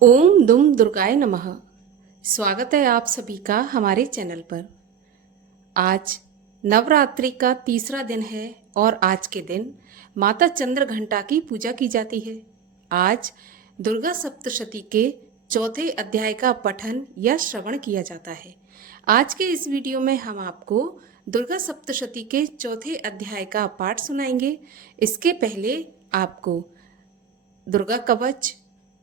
ओम दुम दुर्गाय नमः। स्वागत है आप सभी का हमारे चैनल पर। आज नवरात्रि का तीसरा दिन है और आज के दिन माता चंद्रघंटा की पूजा की जाती है। आज दुर्गा सप्तशती के चौथे अध्याय का पठन या श्रवण किया जाता है। आज के इस वीडियो में हम आपको दुर्गा सप्तशती के चौथे अध्याय का पाठ सुनाएंगे। इसके पहले आपको दुर्गा कवच,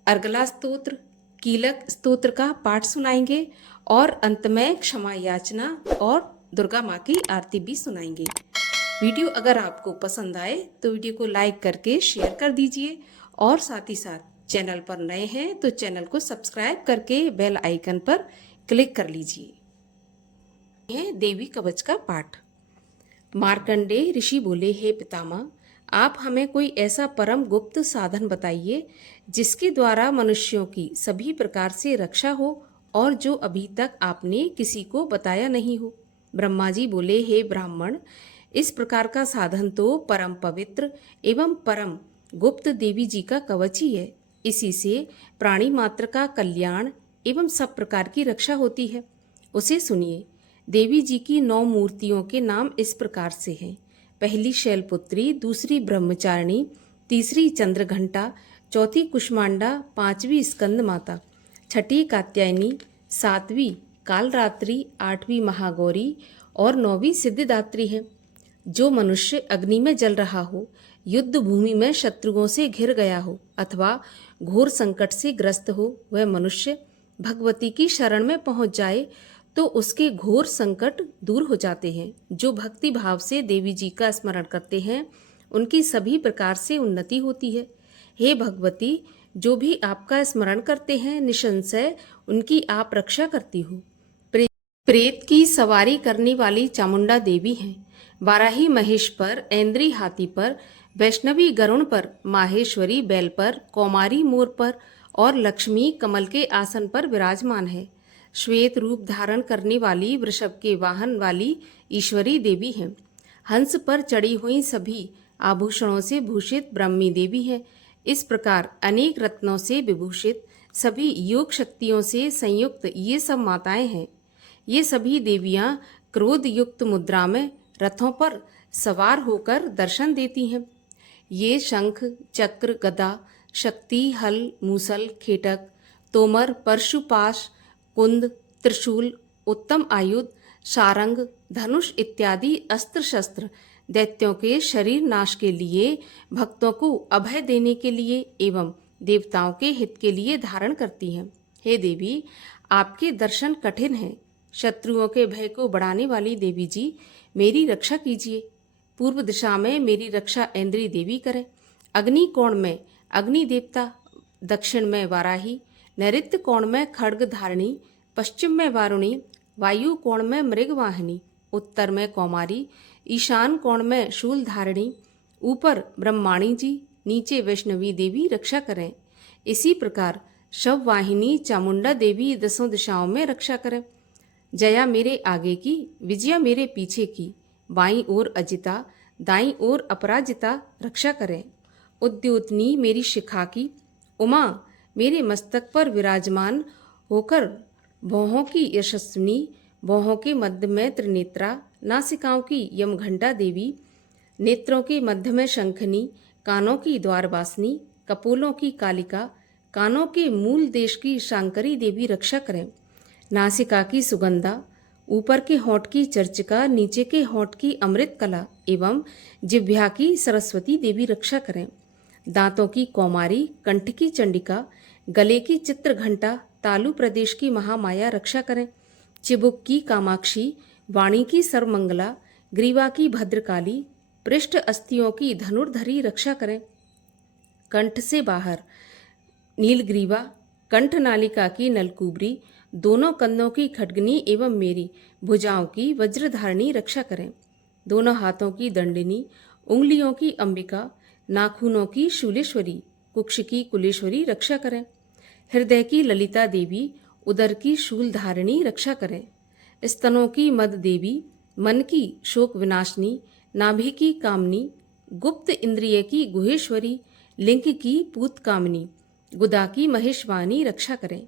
अर्गला स्तोत्र, कीलक स्तोत्र का पाठ सुनाएंगे और अंत में क्षमा याचना और दुर्गा माँ की आरती भी सुनाएंगे। वीडियो अगर आपको पसंद आए तो वीडियो को लाइक करके शेयर कर दीजिए और साथ ही साथ चैनल पर नए हैं तो चैनल को सब्सक्राइब करके बेल आइकन पर क्लिक कर लीजिए। यह देवी कवच का पाठ। मार्कंडेय ऋषि बोले, हे पितामह, आप हमें कोई ऐसा परम गुप्त साधन बताइए जिसके द्वारा मनुष्यों की सभी प्रकार से रक्षा हो और जो अभी तक आपने किसी को बताया नहीं हो। ब्रह्मा जी बोले, हे ब्राह्मण, इस प्रकार का साधन तो परम पवित्र एवं परम गुप्त देवी जी का कवच ही है। इसी से प्राणी मात्र का कल्याण एवं सब प्रकार की रक्षा होती है। उसे सुनिए। देवी जी की 9 मूर्तियों के नाम इस प्रकार से हैं। पहली शैलपुत्री, दूसरी ब्रह्मचारिणी, तीसरी चंद्रघंटा, चौथी कुष्मांडा, पांचवी स्कंद माता, छठी कात्यायनी, सातवीं कालरात्रि, आठवीं महागौरी और 9वीं सिद्धिदात्री है। जो मनुष्य अग्नि में जल रहा हो, युद्ध भूमि में शत्रुओं से घिर गया हो अथवा घोर संकट से ग्रस्त हो, वह मनुष्य भगवती की शरण में पहुंच जाए तो उसके घोर संकट दूर हो जाते हैं। जो भक्ति भाव से देवी जी का स्मरण करते हैं उनकी सभी प्रकार से उन्नति होती है। हे भगवती, जो भी आपका स्मरण करते हैं निसंशय उनकी आप रक्षा करती हो। प्रेत की सवारी करने वाली चामुंडा देवी हैं। वाराही महेश पर, ऐन्द्री हाथी पर, वैष्णवी गरुण पर, माहेश्वरी बैल पर, कौमारी मोर पर और लक्ष्मी कमल के आसन पर विराजमान है। श्वेत रूप धारण करने वाली वृषभ के वाहन वाली ईश्वरी देवी हैं। हंस पर चढ़ी हुई सभी आभूषणों से भूषित ब्रह्मी देवी है। इस प्रकार अनेक रत्नों से विभूषित सभी योग शक्तियों से संयुक्त ये सब माताएं हैं। ये सभी देवियां क्रोध युक्त मुद्रा में रथों पर सवार होकर दर्शन देती हैं। ये शंख, चक्र, गदा, शक्ति, हल, मूसल, खेटक, तोमर, परशुपाश, कुंद, त्रिशूल, उत्तम आयुध, सारंग, धनुष इत्यादि अस्त्र शस्त्र दैत्यों के शरीर नाश के लिए, भक्तों को अभय देने के लिए एवं देवताओं के हित के लिए धारण करती हैं। हे देवी, आपके दर्शन कठिन हैं। शत्रुओं के भय को बढ़ाने वाली देवी जी, मेरी रक्षा कीजिए। पूर्व दिशा में मेरी रक्षा ऐन्द्री देवी करें। अग्नि कोण में अग्नि देवता, दक्षिण में वाराही, नैऋत्य कोण में खड्ग धारिणी, पश्चिम में वारुणी, वायु कोण में मृगवाहिनी, उत्तर में कौमारी, ईशान कोण में शूल धारिणी, ऊपर ब्रह्माणी जी, नीचे वैष्णवी देवी रक्षा करें। इसी प्रकार शववाहिनी चामुंडा देवी दसों दिशाओं में रक्षा करें। जया मेरे आगे की, विजया मेरे पीछे की, बाईं ओर अजिता, दाईं ओर अपराजिता रक्षा करें। उद्योतनी मेरी शिखा की, उमा मेरे मस्तक पर विराजमान होकर भौहों की यशस्विनी, भौहों के मध्य में त्रिनेत्रा, नासिकाओं की यमघंटा देवी, नेत्रों के मध्य में शंखनी, कानों की द्वारवासिनी, कपोलों की कालिका, कानों के मूल देश की शांकरी देवी रक्षा करें। नासिका की सुगंधा, ऊपर के होंठ की चर्चिका, नीचे के होंठ की अमृत कला एवं जिह्वा की सरस्वती देवी रक्षा करें। दांतों की कौमारी, कंठ की चंडिका, गले की चित्रघंटा, तालु प्रदेश की महामाया रक्षा करें। चिबुक की कामाक्षी, वाणी की सर्वमंगला, ग्रीवा की भद्रकाली, पृष्ठ अस्थियों की धनुर्धरी रक्षा करें। कंठ से बाहर नीलग्रीवा, कंठ नालिका की नलकुबरी, दोनों कंधों की खड्गनी एवं मेरी भुजाओं की वज्रधारणी रक्षा करें। दोनों हाथों की दंडिनी, उंगलियों की अंबिका, नाखूनों की शूलेश्वरी, कुक्ष की कुलेश्वरी रक्षा करें। हृदय की ललिता देवी, उदर की शूलधारिणी रक्षा करें। स्तनों की मद देवी, मन की शोक विनाशिनी, नाभि की कामनी, गुप्त इंद्रिय की गुहेश्वरी, लिंग की पूत कामनी, गुदा की महेशवानी रक्षा करें।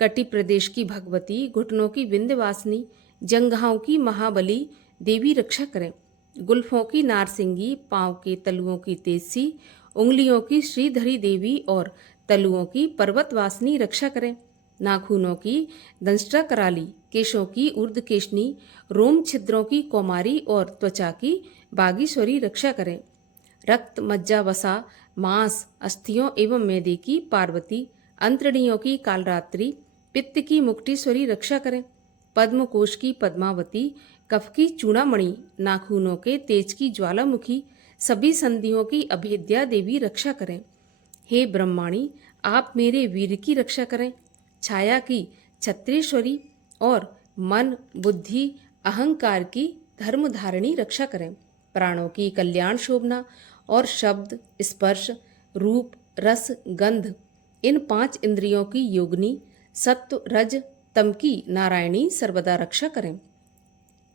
कटि प्रदेश की भगवती, घुटनों की विंध्यवासिनी, जंघाओं की महाबली देवी रक्षा करें। गुल्फों की नारसिंगी, पांव के तलुओं की तेजसी, उंगलियों की श्रीधरी देवी और तलुओं की पर्वतवासिनी रक्षा करें। नाखूनों की दंष्ट्रा कराली, केशों की ऊर्ध्वकेशनी, रोम छिद्रों की कौमारी और त्वचा की बागीश्वरी रक्षा करें। रक्त, मज्जा, वसा, मांस, अस्थियों एवं मैदे की पार्वती, अंतड़ियों की कालरात्रि, पित्त की मुक्टेश्वरी रक्षा करें। पद्म कोश की पद्मावती, कफ की चूड़ामणि, नाखूनों के तेज की ज्वालामुखी, सभी संधियों की अभेद्या देवी रक्षा करें। हे ब्रह्माणी, आप मेरे वीर की रक्षा करें। छाया की छत्रेश्वरी और मन, बुद्धि, अहंकार की धर्मधारिणी रक्षा करें। प्राणों की कल्याण शोभना और शब्द, स्पर्श, रूप, रस, गंध, इन 5 इंद्रियों की योगिनी, सत्व, रज, तम की नारायणी सर्वदा रक्षा करें।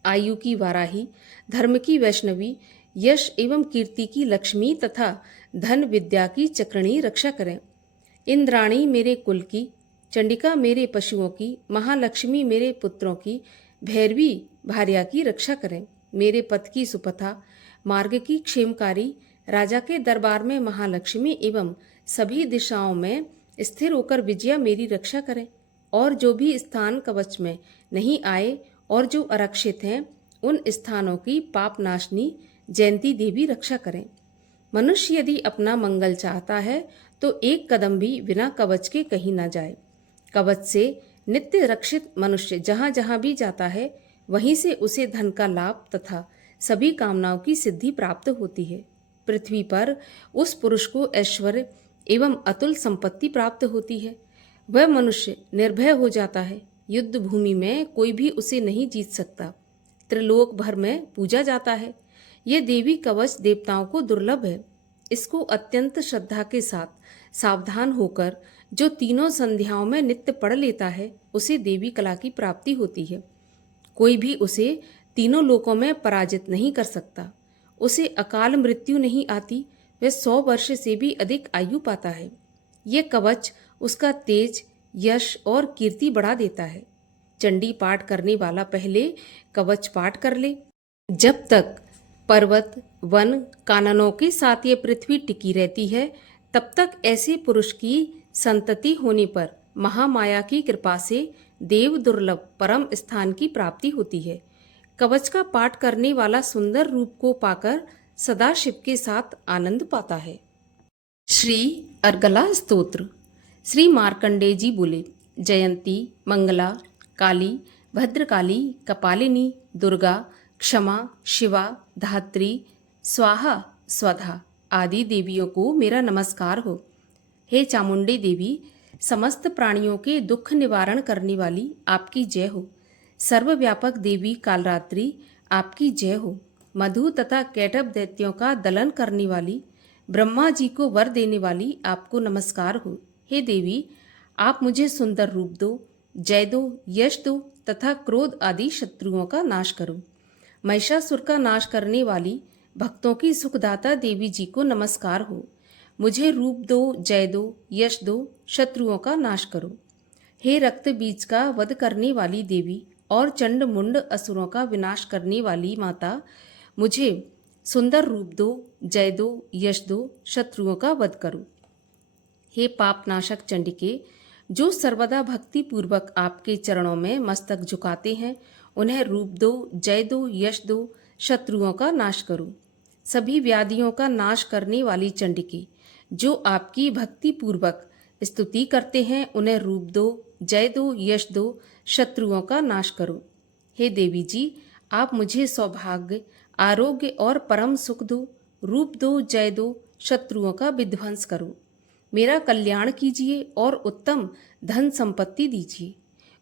आयु की वाराही, धर्म की वैष्णवी, यश एवं कीर्ति की लक्ष्मी तथा धन विद्या की चक्रणी रक्षा करें। इंद्राणी मेरे कुल की, चंडिका मेरे पशुओं की, महालक्ष्मी मेरे पुत्रों की, भैरवी भार्या की रक्षा करें। मेरे पथ की सुपथा, मार्ग की क्षेमकारी, राजा के दरबार में महालक्ष्मी एवं सभी दिशाओं में स्थिर होकर विजया मेरी रक्षा करें। और जो भी स्थान कवच में नहीं आए और जो आरक्षित हैं, उन स्थानों की पाप नाशनी जयंती देवी रक्षा करें। मनुष्य यदि अपना मंगल चाहता है तो एक कदम भी बिना कवच के कहीं ना जाए। कवच से नित्य रक्षित मनुष्य जहाँ जहाँ भी जाता है, वहीं से उसे धन का लाभ तथा सभी कामनाओं की सिद्धि प्राप्त होती है। पृथ्वी पर उस पुरुष को ऐश्वर्य एवं अतुल संपत्ति प्राप्त होती है। वह मनुष्य निर्भय हो जाता है। युद्ध भूमि में कोई भी उसे नहीं जीत सकता। त्रिलोक भर में पूजा जाता है। यह देवी कवच देवताओं को दुर्लभ है। इसको अत्यंत श्रद्धा के साथ सावधान होकर जो तीनों संध्याओं में नित्य पढ़ लेता है, उसे देवी कला की प्राप्ति होती है। कोई भी उसे तीनों लोकों में पराजित नहीं कर सकता। उसे अकाल मृत्यु नहीं आती। वह 100 वर्ष से भी अधिक आयु पाता है। यह कवच उसका तेज, यश और कीर्ति बढ़ा देता है। चंडी पाठ करने वाला पहले कवच पाठ कर ले। जब तक पर्वत, वन, काननों के साथ ये पृथ्वी टिकी रहती है, तब तक ऐसे पुरुष की संतति होने पर महामाया की कृपा से देव दुर्लभ परम स्थान की प्राप्ति होती है। कवच का पाठ करने वाला सुंदर रूप को पाकर सदा शिव के साथ आनंद पाता है। श्री अर्गला स्तोत्र। श्री मार्कंडेय जी बोले, जयंती, मंगला, काली, भद्रकाली, कपालिनी, दुर्गा, क्षमा, शिवा, धात्री, स्वाहा, स्वधा आदि देवियों को मेरा नमस्कार हो। हे चामुंडे देवी, समस्त प्राणियों के दुख निवारण करने वाली आपकी जय हो। सर्वव्यापक देवी कालरात्रि आपकी जय हो। मधु तथा कैटभ दैत्यों का दलन करने वाली, ब्रह्मा जी को वर देने वाली आपको नमस्कार हो। हे देवी, आप मुझे सुंदर रूप दो, जय दो, यश दो तथा क्रोध आदि शत्रुओं का नाश करो। महिषासुर का नाश करने वाली भक्तों की सुखदाता देवी जी को नमस्कार हो। मुझे रूप दो, जय दो, यश दो, शत्रुओं का नाश करो। हे रक्त बीज का वध करने वाली देवी और चंड मुंड असुरों का विनाश करने वाली माता, मुझे सुंदर रूप दो, जय दो, यश दो, शत्रुओं का वध करो। हे पाप नाशक चंडिके, जो सर्वदा भक्ति पूर्वक आपके चरणों में मस्तक झुकाते हैं, उन्हें रूप दो, जय दो, यश दो, शत्रुओं का नाश करो। सभी व्याधियों का नाश करने वाली चंडिके, जो आपकी भक्ति पूर्वक स्तुति करते हैं, उन्हें रूप दो, जय दो, यश दो, शत्रुओं का नाश करो। हे देवी जी, आप मुझे सौभाग्य, आरोग्य और परम सुख दो। रूप दो, जय दो, शत्रुओं का विध्वंस करो। मेरा कल्याण कीजिए और उत्तम धन संपत्ति दीजिए।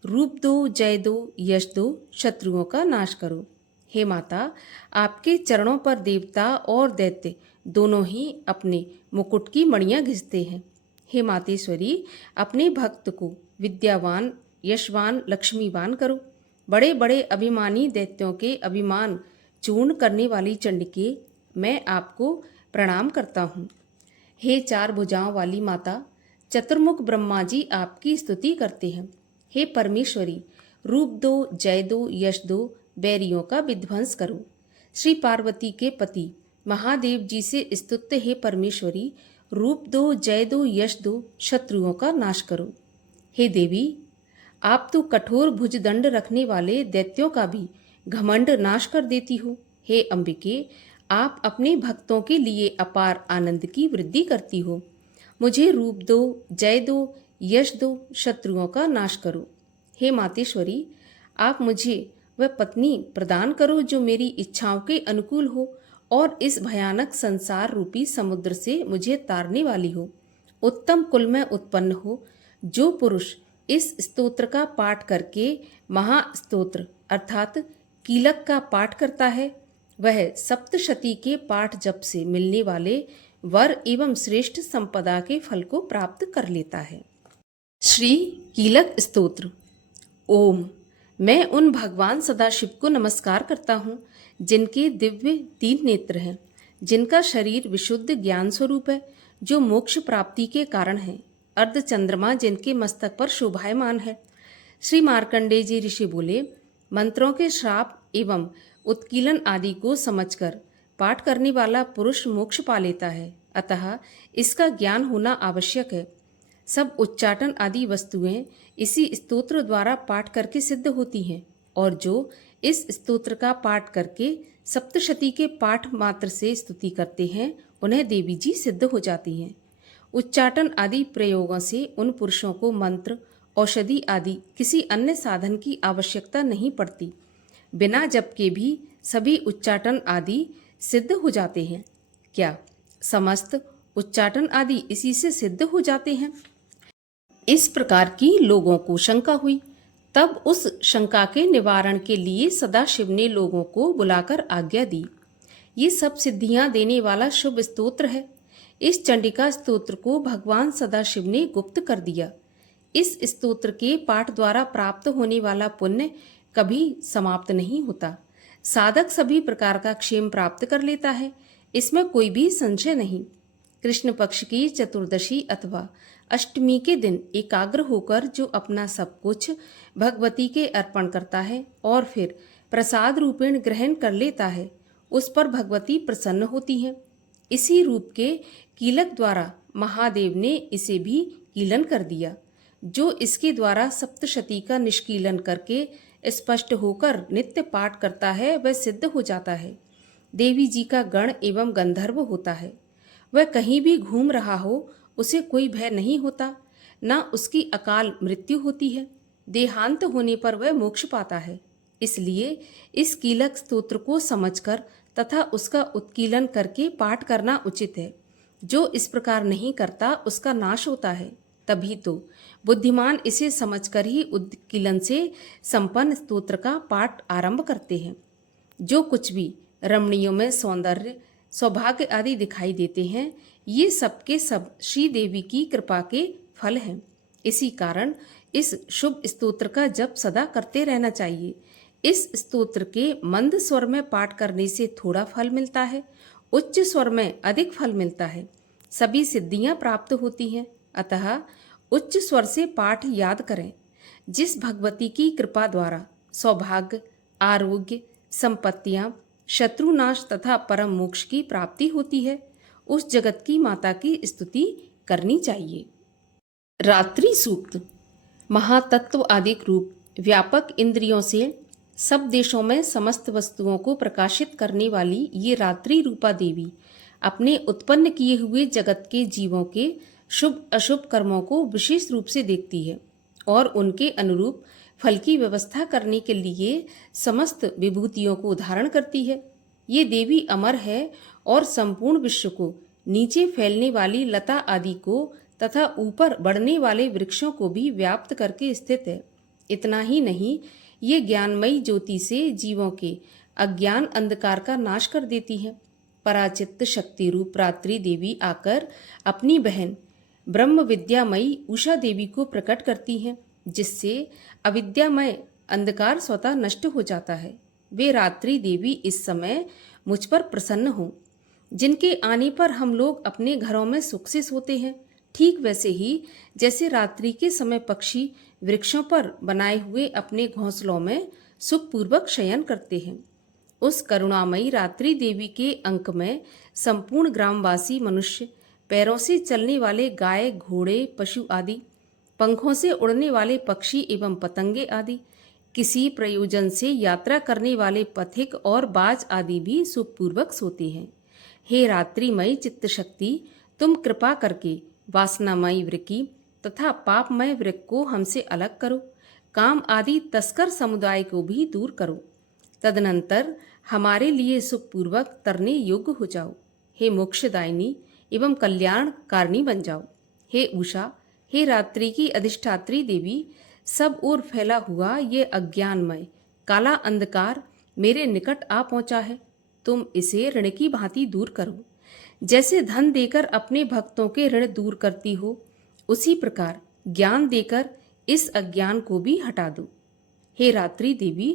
रूप दो, जय दो, यश दो, शत्रुओं का नाश करो। हे माता, आपके चरणों पर देवता और दैत्य दोनों ही अपने मुकुट की मणियां घिसते हैं। हे मातेश्वरी, अपने भक्त को विद्यावान, यशवान, लक्ष्मीवान करो। बड़े बड़े अभिमानी दैत्यों के अभिमान चूर्ण करने वाली चंडिके, मैं आपको प्रणाम करता हूँ। हे 4 भुजाओं वाली माता, चतुर्मुख ब्रह्मा जी आपकी स्तुति करते हैं। हे परमेश्वरी, रूप दो, जय दो, यश दो, बैरियों का विध्वंस करो। श्री पार्वती के पति महादेव जी से स्तुत्य हे परमेश्वरी, रूप दो, जय दो, यश दो, शत्रुओं का नाश करो। हे देवी, आप तो कठोर भुजदंड रखने वाले दैत्यों का भी घमंड नाश कर देती हो। हे अंबिके, आप अपने भक्तों के लिए अपार आनंद की वृद्धि करती हो। मुझे रूप दो, जय दो, यश दो, शत्रुओं का नाश करो। हे मातेश्वरी, आप मुझे वह पत्नी प्रदान करो जो मेरी इच्छाओं के अनुकूल हो और इस भयानक संसार रूपी समुद्र से मुझे तारने वाली हो। उत्तम कुल में उत्पन्न हो। जो पुरुष इस स्तोत्र का पाठ करके महास्तोत्र अर्थात कीलक का पाठ करता है, वह सप्तशती के पाठ जप से मिलने वाले वर एवं श्रेष्ठ संपदा के फल को प्राप्त कर लेता है। श्री कीलक स्तोत्र। ओम। मैं उन भगवान सदाशिव को नमस्कार करता हूँ जिनके दिव्य तीन नेत्र हैं, जिनका शरीर विशुद्ध ज्ञान स्वरूप है, जो मोक्ष प्राप्ति के कारण है। अर्धचंद्रमा जिनके मस्तक पर शोभायमान है। श्री मार्कंडेय जी ऋषि बोले, मंत्रों के श्राप एवं उत्कीलन आदि को समझकर पाठ करने वाला पुरुष मोक्ष पा लेता है, अतः इसका ज्ञान होना आवश्यक है। सब उच्चाटन आदि वस्तुएं इसी स्तोत्र द्वारा पाठ करके सिद्ध होती हैं, और जो इस स्तोत्र का पाठ करके सप्तशती के पाठ मात्र से स्तुति करते हैं, उन्हें देवी जी सिद्ध हो जाती हैं। उच्चाटन आदि प्रयोगों से उन पुरुषों को मंत्र, औषधि आदि किसी अन्य साधन की आवश्यकता नहीं पड़ती। बिना जप के भी सभी उच्चाटन आदि सिद्ध हो जाते हैं। क्या समस्त उच्चाटन आदि इसी से सिद्ध हो जाते हैं? इस प्रकार की लोगों को शंका हुई। तब उस शंका के निवारण के लिए सदाशिव ने लोगों को बुलाकर आज्ञा दी। ये सब सिद्धियां देने वाला शुभ स्तोत्र है। इस चंडिका स्तोत्र को भगवान सदाशिव ने गुप्त कर दिया। इस स्तोत्र के पाठ द्वारा प्राप्त होने वाला पुण्य कभी समाप्त नहीं होता। साधक सभी प्रकार का क्षेम प्राप्त कर लेता है, इसमें कोई भी संशय नहीं। कृष्ण पक्ष की चतुर्दशी अथवा अष्टमी के दिन एकाग्र होकर जो अपना सब कुछ भगवती के अर्पण करता है और फिर प्रसाद रूपेण ग्रहण कर लेता है, उस पर भगवती प्रसन्न होती हैं। इसी रूप के कीलक द्वारा महादेव ने इसे भी कीलन कर दिया। जो इसके द्वारा सप्तशती का निष्कीलन करके स्पष्ट होकर नित्य पाठ करता है, वह सिद्ध हो जाता है। देवी जी का गण एवं गंधर्व होता है। वह कहीं भी घूम रहा हो, उसे कोई भय नहीं होता, न उसकी अकाल मृत्यु होती है। देहांत होने पर वह मोक्ष पाता है। इसलिए इस कीलक स्तोत्र को समझकर तथा उसका उत्कीलन करके पाठ करना उचित है। जो इस प्रकार नहीं करता, उसका नाश होता है। तभी तो बुद्धिमान इसे समझकर ही उत्कीलन से संपन्न स्तोत्र का पाठ आरंभ करते हैं। जो कुछ भी रमणियों में सौंदर्य, सौभाग्य आदि दिखाई देते हैं, ये सब के सब श्री देवी की कृपा के फल हैं। इसी कारण इस शुभ स्तोत्र का जप सदा करते रहना चाहिए। इस स्तोत्र के मंद स्वर में पाठ करने से थोड़ा फल मिलता है, उच्च स्वर में अधिक फल मिलता है। सभी सिद्धियां प्राप्त होती हैं, अतः उच्च स्वर से पाठ याद करें। जिस भगवती की कृपा द्वारा सौभाग्य, आरोग्य, संपत्तियां, शत्रुनाश तथा परम मोक्ष की प्राप्ति होती है, उस जगत की माता की स्तुति करनी चाहिए। रात्रि सूक्त। महातत्व आदिक रूप व्यापक इंद्रियों से सब देशों में समस्त वस्तुओं को प्रकाशित करने वाली ये रात्रि रूपा देवी अपने उत्पन्न किए हुए जगत के जीवों के शुभ अशुभ कर्मों को विशेष रूप से देखती है और उनके अनुरूप फल की व्यवस्था करने के लिए समस्त विभूतियों को धारण करती है। ये देवी अमर है और संपूर्ण विश्व को, नीचे फैलने वाली लता आदि को तथा ऊपर बढ़ने वाले वृक्षों को भी व्याप्त करके स्थित है। इतना ही नहीं, ये ज्ञानमयी ज्योति से जीवों के अज्ञान अंधकार का नाश कर देती है। पराचित्त शक्ति रूप रात्रि देवी आकर अपनी बहन ब्रह्म विद्यामयी उषा देवी को प्रकट करती हैं, जिससे अविद्यामय अंधकार स्वतः नष्ट हो जाता है। वे रात्रि देवी इस समय मुझ पर प्रसन्न हो, जिनके आने पर हम लोग अपने घरों में सुख से सोते हैं, ठीक वैसे ही जैसे रात्रि के समय पक्षी वृक्षों पर बनाए हुए अपने घोंसलों में सुखपूर्वक शयन करते हैं, उस करुणामयी रात्रि देवी के अंक में संपूर्ण ग्रामवासी मनुष्य, पैरों से चलने वाले गाय घोड़े पशु आदि, पंखों से उड़ने वाले पक्षी एवं पतंगे आदि, किसी प्रयोजन से यात्रा करने वाले पथिक और बाज आदि भी सुखपूर्वक सोते हैं। हे रात्रिमयी चित्त शक्ति, तुम कृपा करके वासनामयी वृक्की तथा पापमय वृक्क को हमसे अलग करो, काम आदि तस्कर समुदाय को भी दूर करो, तदनंतर हमारे लिए सुखपूर्वक तरने योग्य हो जाओ। हे मोक्षदायिनी एवं कल्याण कारिणी बन जाओ। हे उषा, हे रात्रि की अधिष्ठात्री देवी, सब ओर फैला हुआ ये अज्ञानमय काला अंधकार मेरे निकट आ पहुंचा है, तुम इसे ऋण की भांति दूर करो। जैसे धन देकर अपने भक्तों के ऋण दूर करती हो, उसी प्रकार ज्ञान देकर इस अज्ञान को भी हटा दो। हे रात्रि देवी,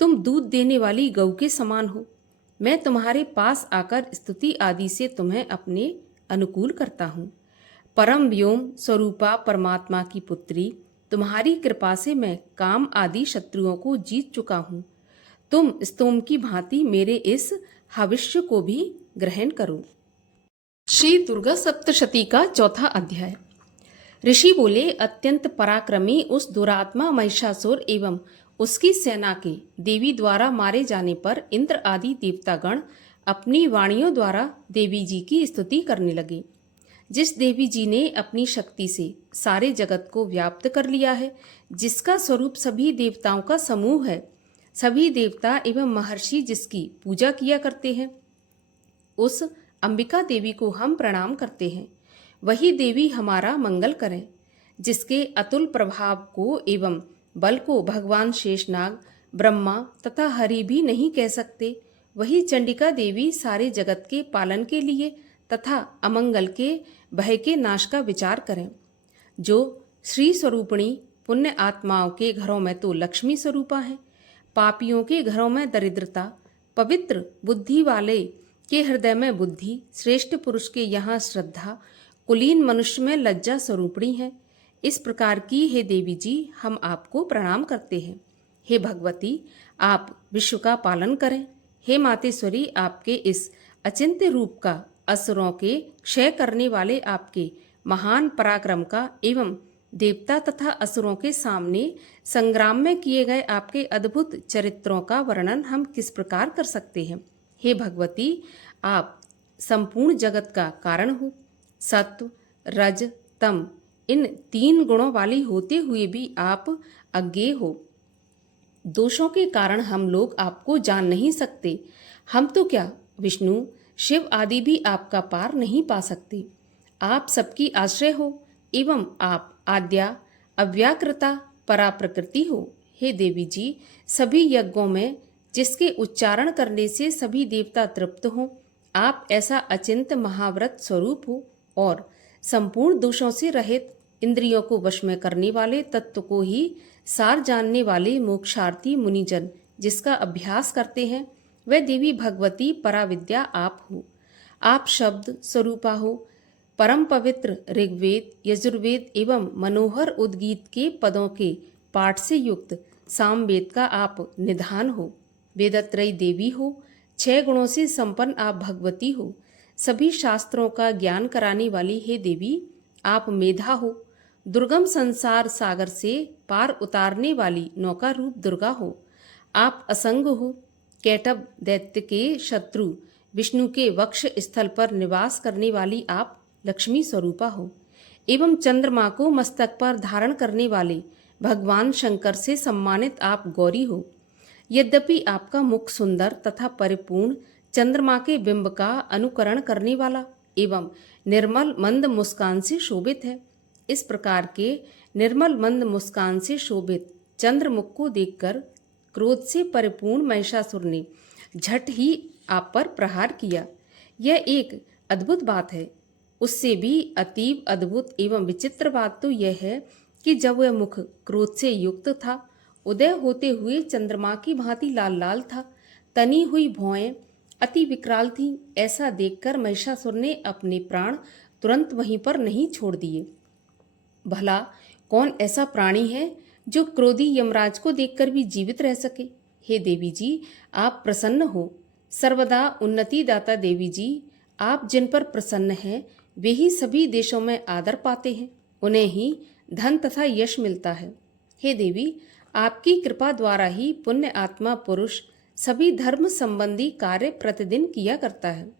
तुम दूध देने वाली गौ के समान हो। मैं तुम्हारे पास आकर स्तुति आदि से तुम्हें अपने अनुकूल करता हूँ। परम व्योम स्वरूपा परमात्मा की पुत्री, तुम्हारी कृपा से मैं काम आदि शत्रुओं को जीत चुका हूँ। तुम स्तोम की भांति मेरे इस हविष्य को भी ग्रहण करो। श्री दुर्गा सप्तशती का चौथा अध्याय। ऋषि बोले, अत्यंत पराक्रमी उस दुरात्मा महिषासुर एवं उसकी सेना के देवी द्वारा मारे जाने पर इंद्र आदि देवतागण अपनी वाणियों द्वारा देवी जी की स्तुति करने लगे। जिस देवी जी ने अपनी शक्ति से सारे जगत को व्याप्त कर लिया है, जिसका स्वरूप सभी देवताओं का समूह है, सभी देवता एवं महर्षि जिसकी पूजा किया करते हैं, उस अंबिका देवी को हम प्रणाम करते हैं। वही देवी हमारा मंगल करें। जिसके अतुल प्रभाव को एवं बल को भगवान शेषनाग, ब्रह्मा तथा हरि भी नहीं कह सकते, वही चंडिका देवी सारे जगत के पालन के लिए तथा अमंगल के भय के नाश का विचार करें। जो श्री स्वरूपिणी पुण्य आत्माओं के घरों में तो लक्ष्मी स्वरूपा है, पापियों के घरों में दरिद्रता, पवित्र बुद्धि वाले के हृदय में बुद्धि, श्रेष्ठ पुरुष के यहाँ श्रद्धा, कुलीन मनुष्य में लज्जा स्वरूपिणी है। इस प्रकार की हे देवी जी, हम आपको प्रणाम करते हैं। हे भगवती, आप विश्व का पालन करें। हे मातेश्वरी, आपके इस अचिंत्य रूप का, असुरों के क्षय करने वाले आपके महान पराक्रम का एवं देवता तथा असुरों के सामने संग्राम में किए गए आपके अद्भुत चरित्रों का वर्णन हम किस प्रकार कर सकते हैं। हे भगवती, आप संपूर्ण जगत का कारण हो। सत्व, रज, तम इन 3 गुणों वाली होते हुए भी आप अज्ञेय हो। दोषों के कारण हम लोग आपको जान नहीं सकते। हम तो क्या, विष्णु शिव आदि भी आपका पार नहीं पा सकते। आप सबकी आश्रय हो एवं आप आद्या अव्याकृता परा प्रकृति हो। हे देवी जी, सभी यज्ञों में जिसके उच्चारण करने से सभी देवता तृप्त हों, आप ऐसा अचिंत महाव्रत स्वरूप हो और संपूर्ण दोषों से रहित, इंद्रियों को वश में करने वाले, तत्व को ही सार जानने वाले मोक्षार्थी मुनिजन जिसका अभ्यास करते हैं, वह देवी भगवती पराविद्या आप हो। आप शब्द स्वरूपा हो। परम पवित्र ऋग्वेद, यजुर्वेद एवं मनोहर उद्गीत के पदों के पाठ से युक्त सामवेद का आप निधान हो। वेदत्रयी देवी हो। 6 गुणों से संपन्न आप भगवती हो। सभी शास्त्रों का ज्ञान कराने वाली हे देवी, आप मेधा हो। दुर्गम संसार सागर से पार उतारने वाली नौका रूप दुर्गा हो। आप असंग हो। कैटभ दैत्य के शत्रु विष्णु के वक्ष स्थल पर निवास करने वाली आप लक्ष्मी स्वरूपा हो एवं चंद्रमा को मस्तक पर धारण करने वाले भगवान शंकर से सम्मानित आप गौरी हो। यद्यपि आपका मुख सुंदर तथा परिपूर्ण चंद्रमा के बिंब का अनुकरण करने वाला एवं निर्मल मंद मुस्कान से शोभित है। इस प्रकार के निर्मल मंद मुस्कान से शोभित चंद्रमुख को देखकर क्रोध से परिपूर्ण महिषासुर ने झट ही आप पर प्रहार किया। यह एक अद्भुत बात है। उससे भी अतीव अद्भुत एवं विचित्र बात तो यह है कि जब वह मुख क्रोध से युक्त था, उदय होते हुए चंद्रमा की भांति लाल लाल था, तनी हुई भौएं अति विकराल थी। ऐसा देखकर महिषासुर ने अपने प्राण तुरंत वहीं पर नहीं छोड़ दिए। भला कौन ऐसा प्राणी है जो क्रोधी यमराज को देखकर भी जीवित रह सके। हे देवी जी, आप प्रसन्न हो। सर्वदा उन्नति दाता देवी जी, आप जिन पर प्रसन्न हैं वे ही सभी देशों में आदर पाते हैं, उन्हें ही धन तथा यश मिलता है। हे देवी, आपकी कृपा द्वारा ही पुण्य आत्मा पुरुष सभी धर्म संबंधी कार्य प्रतिदिन किया करता है।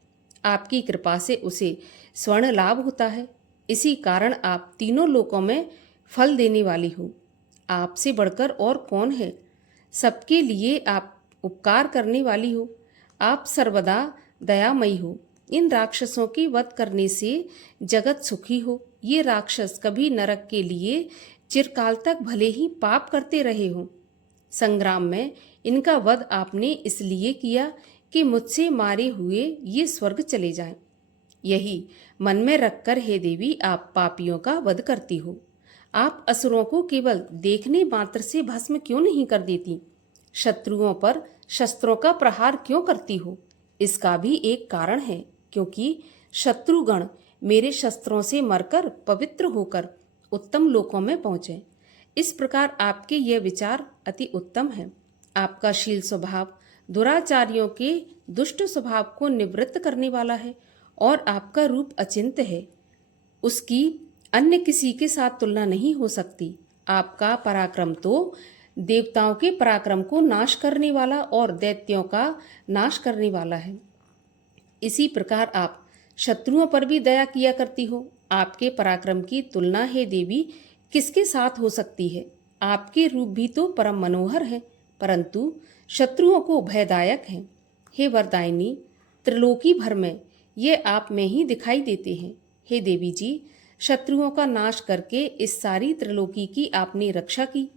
आपकी कृपा से उसे स्वर्ण लाभ होता है। इसी कारण आप तीनों लोकों में फल देने वाली हो। आपसे बढ़कर और कौन है? सबके लिए आप उपकार करने वाली हो। आप सर्वदा दयामयी हो। इन राक्षसों की वध करने से जगत सुखी हो। ये राक्षस कभी नरक के लिए चिरकाल तक भले ही पाप करते रहे हो। संग्राम में इनका वध आपने इसलिए किया कि मुझसे मारे हुए ये स्वर्ग चले जाएं। यही मन में रखकर हे देवी आप पापियों का वध करती हो। आप असुरों को केवल देखने मात्र से भस्म क्यों नहीं कर देती? शत्रुओं पर शस्त्रों का प्रहार क्यों करती हो? इसका भी एक कारण है, क्योंकि शत्रुगण मेरे शस्त्रों से मरकर पवित्र होकर उत्तम लोकों में पहुंचे। इस प्रकार आपके यह विचार अति उत्तम है। आपका शील स्वभाव दुराचारियों के दुष्ट स्वभाव को निवृत्त करने वाला है और आपका रूप अचिंत्य है। उसकी अन्य किसी के साथ तुलना नहीं हो सकती। आपका पराक्रम तो देवताओं के पराक्रम को नाश करने वाला और दैत्यों का नाश करने वाला है। इसी प्रकार आप शत्रुओं पर भी दया किया करती हो। आपके पराक्रम की तुलना हे देवी किसके साथ हो सकती है? आपके रूप भी तो परम मनोहर है, परंतु शत्रुओं को भयदायक है। हे वरदायिनी, त्रिलोकी भर में ये आप में ही दिखाई देते हैं। हे देवी जी, शत्रुओं का नाश करके इस सारी त्रिलोकी की आपने रक्षा की।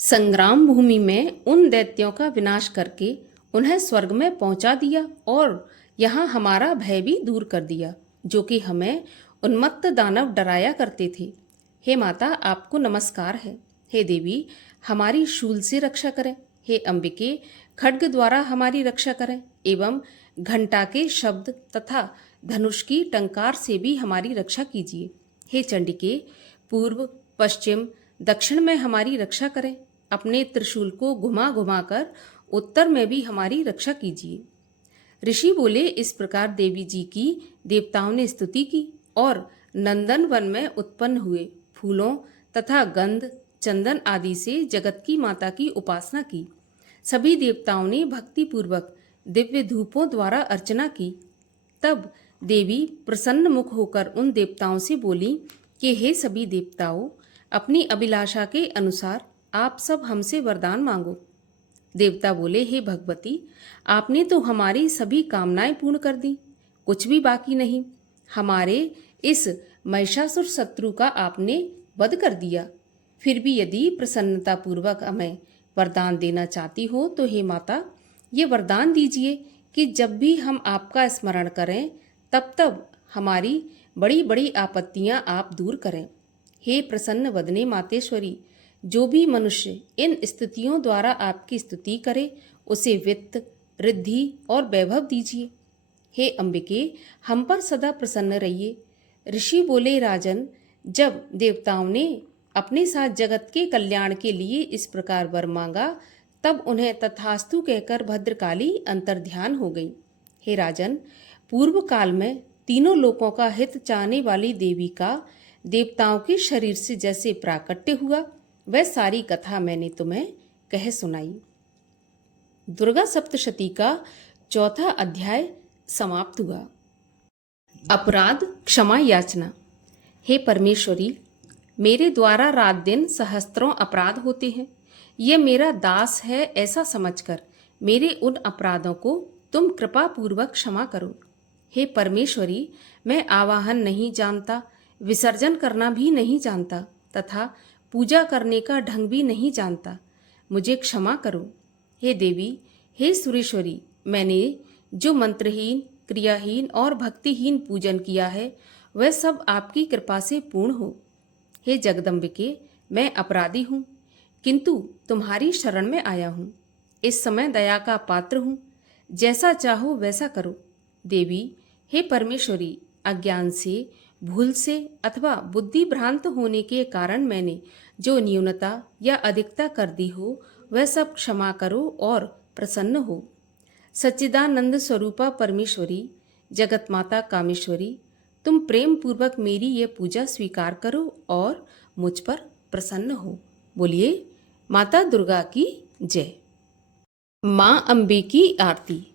संग्राम भूमि में उन दैत्यों का विनाश करके उन्हें स्वर्ग में पहुंचा दिया और यहाँ हमारा भय भी दूर कर दिया, जो कि हमें उन्मत्त दानव डराया करते थे। हे माता, आपको नमस्कार है। हे देवी, हमारी शूल से रक्षा करें। हे अंबिके, खड्ग द्वारा हमारी रक्षा करें एवं घंटा के शब्द तथा धनुष की टंकार से भी हमारी रक्षा कीजिए। हे चंडिके, पूर्व पश्चिम दक्षिण में हमारी रक्षा करें। अपने त्रिशूल को घुमा घुमा कर उत्तर में भी हमारी रक्षा कीजिए। ऋषि बोले। इस प्रकार देवी जी की देवताओं ने स्तुति की और नंदन वन में उत्पन्न हुए फूलों तथा गंध चंदन आदि से जगत की माता की उपासना की। सभी देवताओं ने भक्ति पूर्वक दिव्य धूपों द्वारा अर्चना की। तब देवी प्रसन्न मुख होकर उन देवताओं से बोली कि हे सभी देवताओं, अपनी अभिलाषा के अनुसार आप सब हमसे वरदान मांगो। देवता बोले, हे भगवती, आपने तो हमारी सभी कामनाएं पूर्ण कर दी, कुछ भी बाकी नहीं। हमारे इस महिषासुर शत्रु का आपने वध कर दिया। फिर भी यदि प्रसन्नता पूर्वक हमें वरदान देना चाहती हो तो हे माता, ये वरदान दीजिए कि जब भी हम आपका स्मरण करें तब तब हमारी बड़ी बड़ी आपत्तियां आप दूर करें। हे प्रसन्न वदने मातेश्वरी, जो भी मनुष्य इन स्तुतियों द्वारा आपकी स्तुति करे उसे वित्त, रिद्धि और वैभव दीजिए। हे अंबिके, हम पर सदा प्रसन्न रहिए। ऋषि बोले, राजन, जब देवताओं ने अपने साथ जगत के कल्याण के लिए इस प्रकार वर मांगा तब उन्हें तथास्तु कहकर भद्रकाली अंतर्ध्यान हो गई। हे राजन, पूर्व काल में तीनों लोकों का हित चाहने वाली देवी का देवताओं के शरीर से जैसे प्राकट्य हुआ, वह सारी कथा मैंने तुम्हें कह सुनाई। दुर्गा सप्तशती का चौथा अध्याय समाप्त हुआ। अपराध क्षमा याचना। हे परमेश्वरी, मेरे द्वारा रात दिन सहस्त्रों अपराध होते हैं। यह मेरा दास है ऐसा समझकर मेरे उन अपराधों को तुम कृपा पूर्वक क्षमा करो। हे परमेश्वरी, मैं आवाहन नहीं जानता, विसर्जन करना भी नहीं जानता तथा पूजा करने का ढंग भी नहीं जानता, मुझे क्षमा करो। हे देवी, हे सुरेश्वरी, मैंने जो मंत्रहीन, क्रियाहीन और भक्तिहीन पूजन किया है वह सब आपकी कृपा से पूर्ण हो। हे जगदम्बिके, मैं अपराधी हूँ, किंतु तुम्हारी शरण में आया हूँ। इस समय दया का पात्र हूँ, जैसा चाहो वैसा करो। देवी, हे परमेश्वरी, अज्ञान से भूल से अथवा बुद्धि भ्रांत होने के कारण मैंने जो न्यूनता या अधिकता कर दी हो वह सब क्षमा करो और प्रसन्न हो। सच्चिदानंद स्वरूपा परमेश्वरी, जगत माता कामेश्वरी, तुम प्रेम पूर्वक मेरी ये पूजा स्वीकार करो और मुझ पर प्रसन्न हो। बोलिए माता दुर्गा की जय। माँ अम्बे की आरती।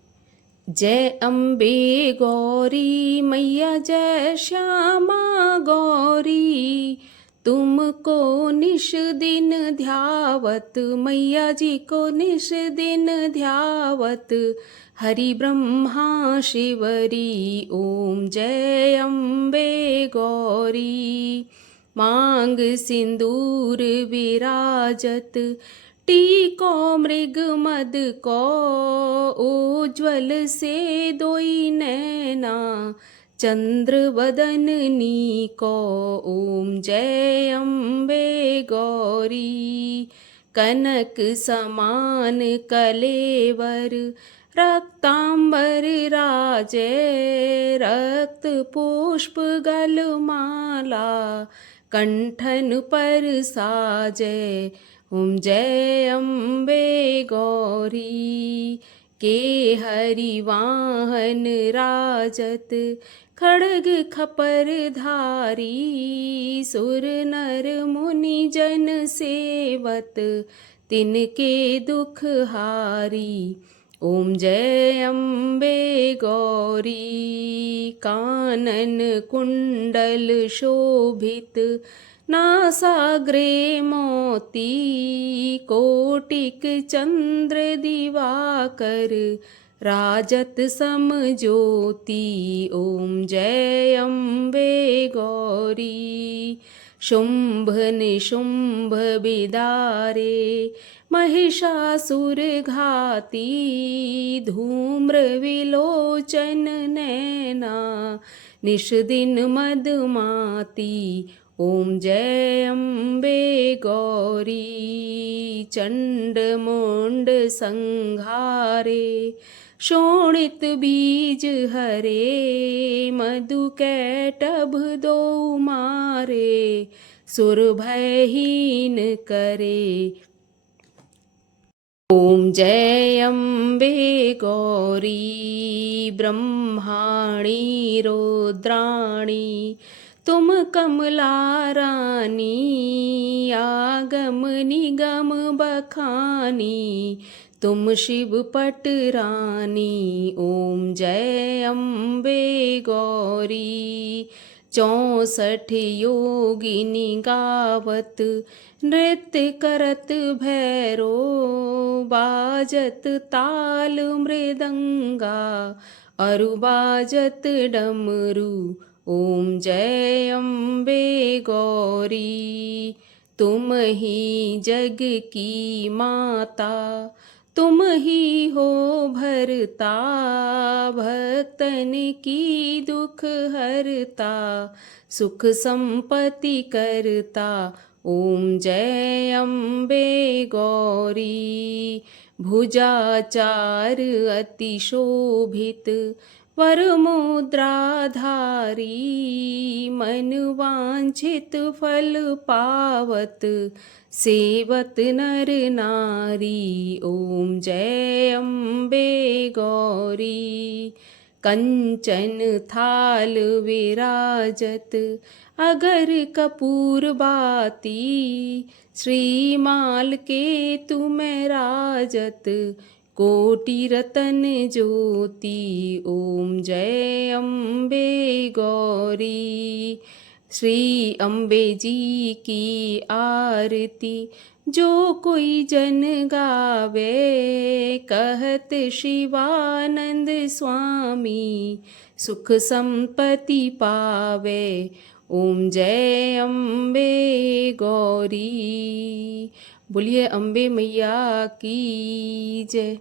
जय अम्बे गौरी मैया, जय श्यामा गौरी, तुमको निश दिन ध्यावत, मैया जी को निश दिन ध्यावत, हरि ब्रह्मा शिवरी, ओम जय अम्बे गौरी। मांग सिंदूर विराजत, टीको मृग मद को, उज्ज्वल से दोई नैना, चंद्र बदननी को, ओम जय अम्बे गौरी। कनक समान कलेवर, रक्तांबर राजे, रक्त पुष्प गलमाला, कंठन पर साजे, ओम जय अम्बे गौरी। के हरि वाहन राजत, खड़ग खपर धारी, सुर नर मुनि जन सेवत, तिनके दुख हारी, ओम जय अम्बे गौरी। कानन कुंडल शोभित, नासाग्रे मोती, कोटिक चंद्र दिवाकर, राजत सम ज्योति, ओम जय अम्बे गौरी। शुंभ निशुंभ बिदारे, महिषासुर घाती, धूम्र विलोचन नैना, निश दिन मदमाती, ओम जय अम्बे गौरी। चंड मुंड संघारे, शोणित बीज हरे, मधु कैटभ दो मारे, सुर भयहीन करे, ओम जय अम्बे गौरी। ब्रह्माणी रुद्राणी, तुम कमला रानी, आगम निगम बखानी, तुम शिव पट रानी, ओम जय अम्बे गौरी। 64 योगिनी गावत, नृत्य करत भैरो, बाजत ताल मृदंगा, अरु बाजत डमरू, ओम जय अम्बे गौरी। तुम ही जग की माता, तुम ही हो भरता, भक्तन की दुख हरता, सुख संपत्ति करता, ओम जय अम्बे गौरी। भुजाचार अति शोभित, वर मुद्राधारी, मन वांछित फल पावत, सेवत नर नारी, ओम जय अम्बे गौरी। कंचन थाल विराजत, अगर कपूर बाती, श्रीमाल के तुम राजत, कोटि रतन ज्योति, ओम जय अम्बे गौरी। श्री अम्बे जी की आरती, जो कोई जन गावे, कहत शिवानंद स्वामी, सुख संपत्ति पावे, ओम जय अम्बे गौरी। बोलिए अम्बे मैया की जय।